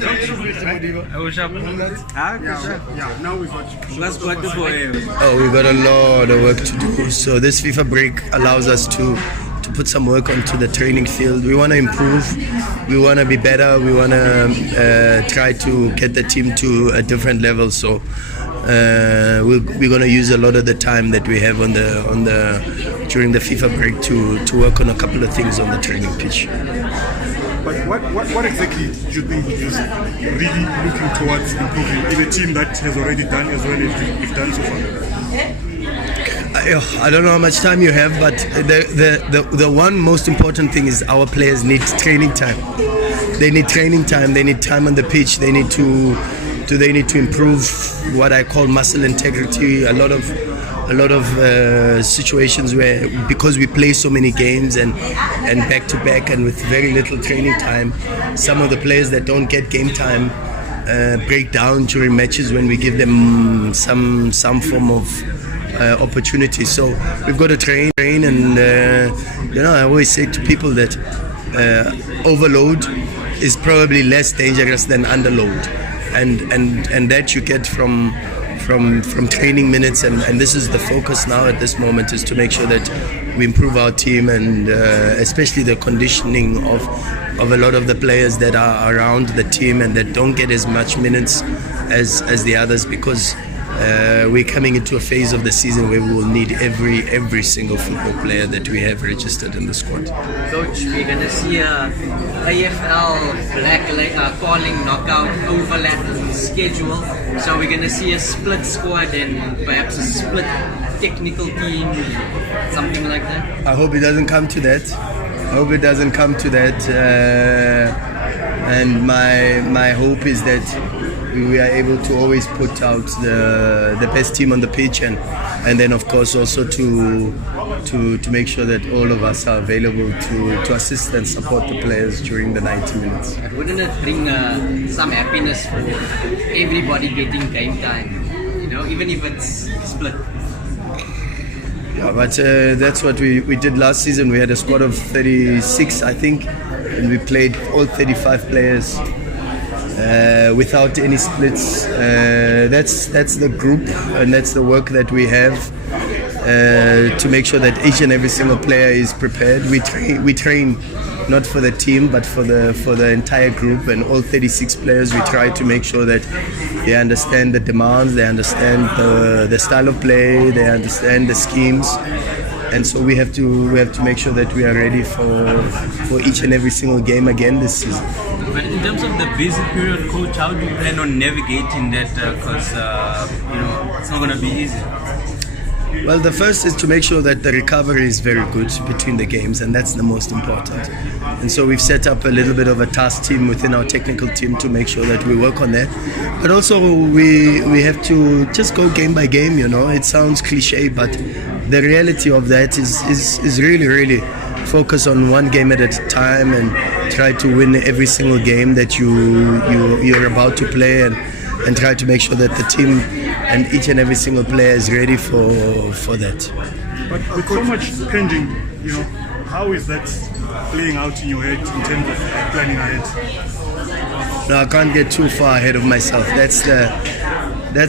Oh, we got a lot of work to do. So this FIFA break allows us to put some work onto the training field. We want to improve. We want to be better. We want to try to get the team to a different level. So we're going to use a lot of the time that we have during the FIFA break to work on a couple of things on the training pitch. But what exactly do you think is really looking towards improving in a team that has already done as well as you've done so far? I don't know how much time you have, but the one most important thing is our players need training time. They need training time. They need time on the pitch. They need to improve what I call muscle integrity. A lot of situations where, because we play so many games and back to back and with very little training time, some of the players that don't get game time break down during matches when we give them some form of opportunity. So we've got to train and I always say to people that overload is probably less dangerous than underload, and that you get from training minutes, and this is the focus now at this moment, is to make sure that we improve our team, and especially the conditioning of a lot of the players that are around the team and that don't get as much minutes as the others, because we're coming into a phase of the season where we will need every single football player that we have registered in the squad. Coach, we're going to see a AFL calling knockout overlap schedule. So we're going to see a split squad and perhaps a split technical team, something like that. I hope it doesn't come to that. And my hope is that we are able to always put out the best team on the pitch, and then of course also to make sure that all of us are available to assist and support the players during the 90 minutes. But wouldn't it bring some happiness for everybody getting game time, even if it's split? Yeah, but that's what we did last season. We had a squad of 36, I think, and we played all 35 players without any splits. That's the group, and that's the work that we have to make sure that each and every single player is prepared. We train not for the team, but for the entire group, and all 36 players. We try to make sure that they understand the demands, they understand the style of play, they understand the schemes, and so we have to make sure that we are ready for each and every single game again this season. But in terms of the busy period, coach, how do you plan on navigating that? Because it's not going to be easy. Well, the first is to make sure that the recovery is very good between the games, and that's the most important. And so we've set up a little bit of a task team within our technical team to make sure that we work on that. But also we have to just go game by game, It sounds cliche, but the reality of that is really focus on one game at a time and try to win every single game that you're about to play, and try to make sure that the team and each and every single player is ready for that. But with so much pending, how is that playing out in your head in terms of planning ahead? No, I can't get too far ahead of myself. That's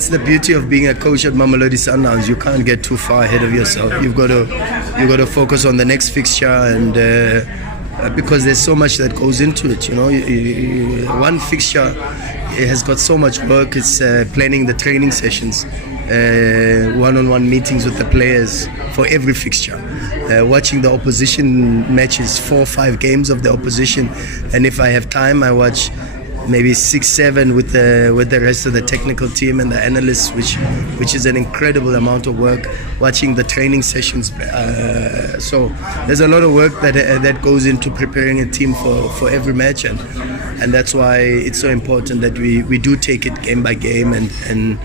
the beauty of being a coach at Mamelodi Sundowns. You can't get too far ahead of yourself. You've got to focus on the next fixture, and because there's so much that goes into it. One fixture, it has got so much work. It's planning the training sessions, one-on-one meetings with the players for every fixture, watching the opposition matches, 4 or 5 games of the opposition, and if I have time, I watch maybe 6-7 with the rest of the technical team and the analysts, which is an incredible amount of work, watching the training sessions. So there's a lot of work that goes into preparing a team for every match, and that's why it's so important that we do take it game by game and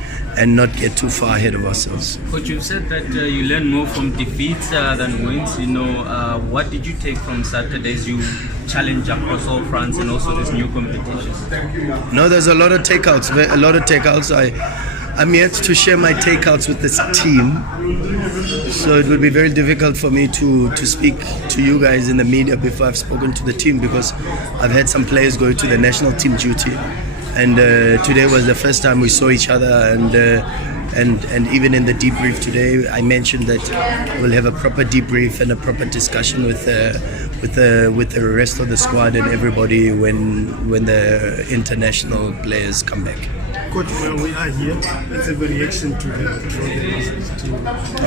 not get too far ahead of ourselves. Coach, you've said that you learn more from defeats than wins. What did you take from Saturday's challenge across all fronts and also this new competitions? No, there's a lot of takeouts. I'm yet to share my takeouts with this team, so it would be very difficult for me to speak to you guys in the media before I've spoken to the team, because I've had some players go to the national team duty, and today was the first time we saw each other, and even in the debrief today, I mentioned that we'll have a proper debrief and a proper discussion with the rest of the squad and everybody when the international players come back. Coach, when we are here, it's a reaction to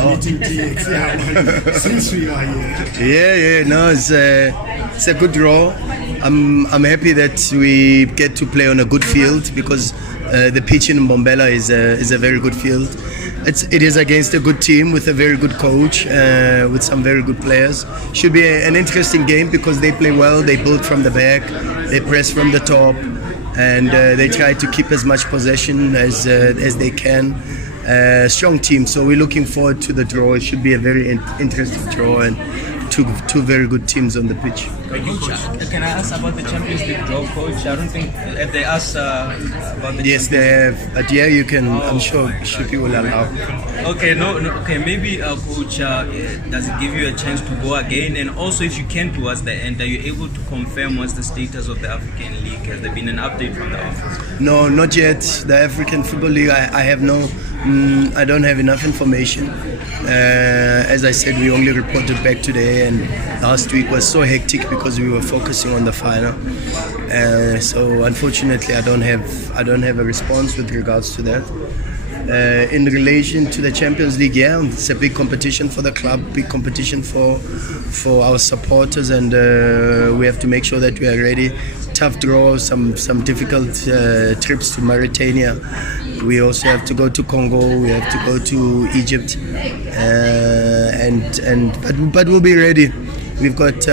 meeting teams. Yeah, since we are here. No, it's a good draw. I'm happy that we get to play on a good field because the pitch in Mbombela is a very good field. It is against a good team with a very good coach, with some very good players. Should be an interesting game because they play well, they build from the back, they press from the top, and they try to keep as much possession as they can. Strong team, so we're looking forward to the draw. It should be a very interesting draw and two very good teams on the pitch. Coach, can I ask about the Champions League draw, Coach? I don't think if they asked about the. Yes, they have. But yeah, you can. I'm sure Shuki will allow. Okay, okay. Maybe, Coach, does it give you a chance to go again? And also, if you can towards the end, are you able to confirm what's the status of the African League? Has there been an update from the office? No, not yet. The African Football League, I have no. I don't have enough information. As I said, we only reported back today, and last week was so hectic because we were focusing on the final. So unfortunately, I don't have a response with regards to that. In relation to the Champions League, yeah, it's a big competition for the club, big competition for our supporters, and we have to make sure that we are ready. Tough draw, some difficult trips to Mauritania. We also have to go to Congo. We have to go to Egypt, but we'll be ready. We've got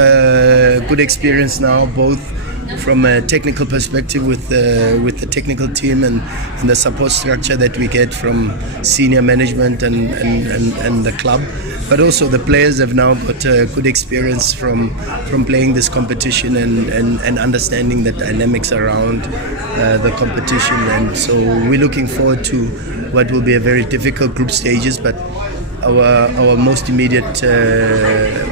good experience now, both from a technical perspective with the technical team and the support structure that we get from senior management and the club, but also the players have now got good experience from playing this competition and understanding the dynamics around the competition, and so we're looking forward to what will be a very difficult group stages, but our most immediate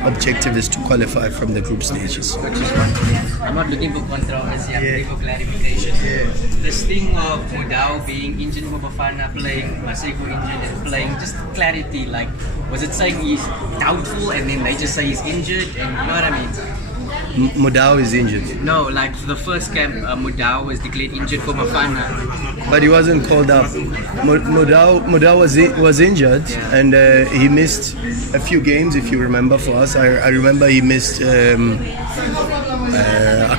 objective is to qualify from the group stages. I'm not looking for controversy, I'm looking for clarification. This thing of Mudau being injured for Bafana, playing Maseko injured and playing, just clarity, like, was it saying he's doubtful and then they just say he's injured, and you know what I mean? Mudau is injured. No, like for the first camp, Mudau was declared injured for Bafana. But he wasn't called up. Mudau was injured, and he missed a few games, if you remember, for us. I remember he missed, I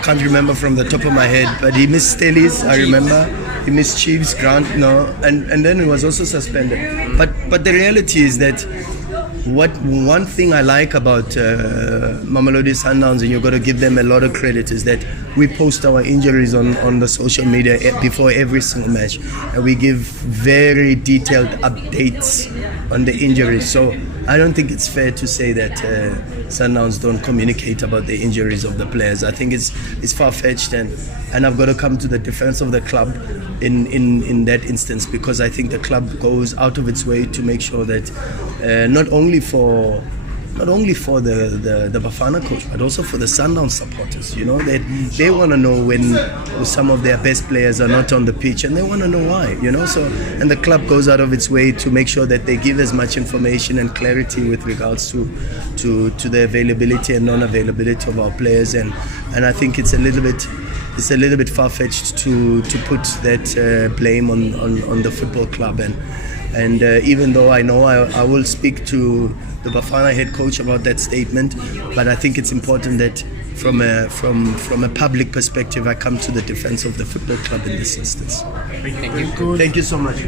can't remember from the top of my head, but he missed Stellies, I remember. He missed Chiefs, Grant, no, and then he was also suspended. But the reality is that one thing I like about Mamelodi Sundowns, and you've got to give them a lot of credit, is that we post our injuries on the social media before every single match, and we give very detailed updates on the injuries. So I don't think it's fair to say that Sundowns don't communicate about the injuries of the players. I think it's far-fetched, and I've got to come to the defense of the club in that instance, because I think the club goes out of its way to make sure that not only for the Bafana coach, but also for the Sundowns supporters, you know, that they want to know when some of their best players are not on the pitch, and they want to know why, you know. So, and the club goes out of its way to make sure that they give as much information and clarity with regards to the availability and non-availability of our players, and I think it's a little bit far-fetched to put that blame on the football club, and even though I know I will speak to the Bafana head coach about that statement, but I think it's important that from a public perspective, I come to the defense of the football club in this instance. Thank you. Thank you so much.